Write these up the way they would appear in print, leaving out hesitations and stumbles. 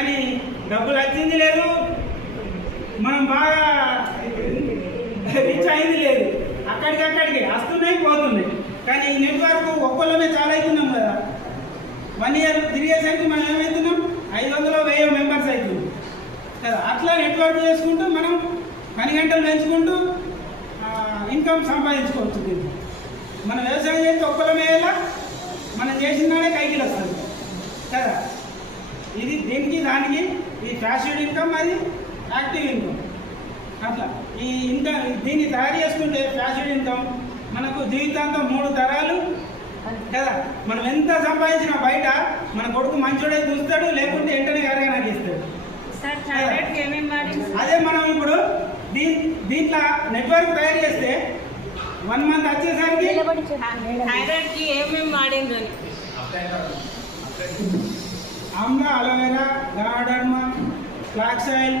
కానీ డబ్బులు వచ్చింది లేదు, మనం బాగా రీచ్ అయింది లేదు. అక్కడికి వస్తున్నాయి పోతున్నాయి. కానీ ఈ నెట్వర్క్ ఒక్కళ్ళమే చాలా అవుతున్నాం కదా. 1 ఇయర్ తిరిగేసరికి మనం ఏమవుతున్నాం 500-1000 మెంబర్స్ అవుతున్నాం కదా. అట్లా నెట్వర్క్ చేసుకుంటూ మనం పని గంటలు పెంచుకుంటూ ఇన్కమ్ సంపాదించుకోవచ్చు. దీన్ని మనం వ్యవసాయం చేస్తే ఒక్కళ్ళమే ఎలా మనం చేసినాడే కైకిలు వస్తుంది కదా. ఇది దీనికి దానికి ఈ ప్యాసివ్ ఇన్కమ్, అది యాక్టివ్ ఇన్కమ్. అట్లా ఈ ఇన్కమ్ దీన్ని తయారు చేసుకుంటే ప్యాసివ్ ఇన్కమ్ మనకు జీవితాంతం 3 తరాలు కదా. మనం ఎంత సంపాదించినా బయట మన కొడుకు మంచోడే చూస్తాడు, లేకుంటే వెంటనే గారిగా నాకు ఇస్తాడు. అదే మనం ఇప్పుడు దీంట్లో నెట్వర్క్ తయారు చేస్తే 1 మంత్ వచ్చేసరికి ఆమ్లా, అలోవెరా, గార్డర్మ, ఫ్లాక్స్ ఆయిల్,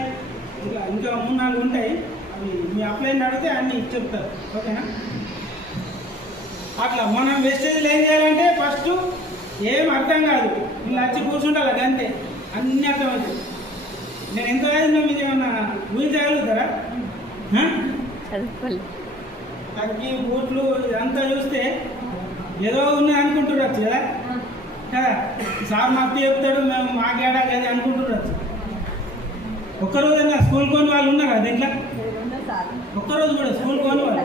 ఇలా ఇంకా 3-4 ఉంటాయి. అవి మీ అప్లైన్ అడిగితే అన్నీ చెప్తారు. ఓకేనా? అట్లా మనం వెస్టేజ్లు ఏం చేయాలంటే ఫస్ట్ ఏం అర్థం కాదు, వీళ్ళు వచ్చి కూర్చుంటారు అంతే, అన్నీ అర్థమవుతాయి. నేను ఎంత చదివినా మీరు ఏమన్నా ఊహించగలుగుతారా? తగ్గి బూట్లు ఇదంతా చూస్తే ఏదో ఉన్నది అనుకుంటున్నారు కదా కదా. సార్ మాకు చెప్తాడు, మేము మాకేడా కదా అనుకుంటున్నారు. ఒక్కరోజైనా స్కూల్ కొని వాళ్ళు ఉన్నారా దీంట్లో? ఒక్కరోజు కూడా స్కూల్ కొని వాళ్ళు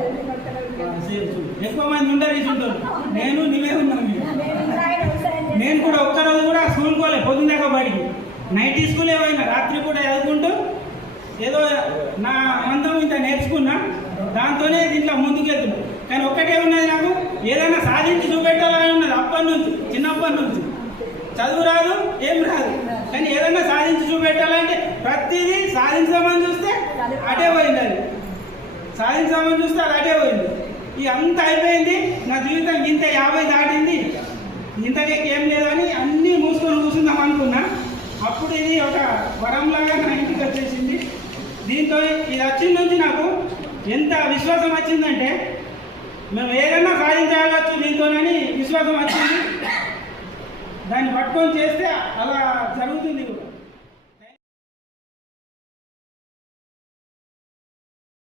ఎక్కువ మంది ఉండరు. ఇచ్చుంటారు, నేను నీవే ఉన్నాను. నేను కూడా ఒక్కరోజు కూడా స్కూల్ కోలే, పొద్దున్నాక బడికి నైట్ స్కూల్ ఏమైనా రాత్రి కూడా చదువుకుంటూ ఏదో నా మందం ఇంత నేర్చుకున్నా, దాంతోనే దీంట్లో ముందుకు వెళ్తున్నా. కానీ ఒక్కటే ఉన్నది, నాకు ఏదైనా సాధించి చూపెట్టాలని ఉన్నది. అప్పటి నుంచి, చిన్నప్పటి నుంచి చదువు రాదు, ఏం రాదు, కానీ ఏదైనా సాధించి చూపెట్టాలంటే ప్రతిదీ సాధించామని చూస్తే అటే పోయింది. అది సాధించామని చూస్తే అది అటే పోయింది. ఇక అంత అయిపోయింది, నా జీవితం ఇంత 50 దాటింది, ఇంతకే ఏం లేదని అన్నీ మూసుకొని కూర్చుందాం అనుకున్నా. అప్పుడు ఇది ఒక వరంలాగా నా ఇంటికి వచ్చేసింది. దీంతో ఇది వచ్చిన నుంచి నాకు ఎంత విశ్వాసం వచ్చిందంటే మేము ఏదైనా సాధించవచ్చు దీంతోనని విశ్వాసం వచ్చింది. దాన్ని పట్టుకొని చేస్తే అలా జరుగుతుంది.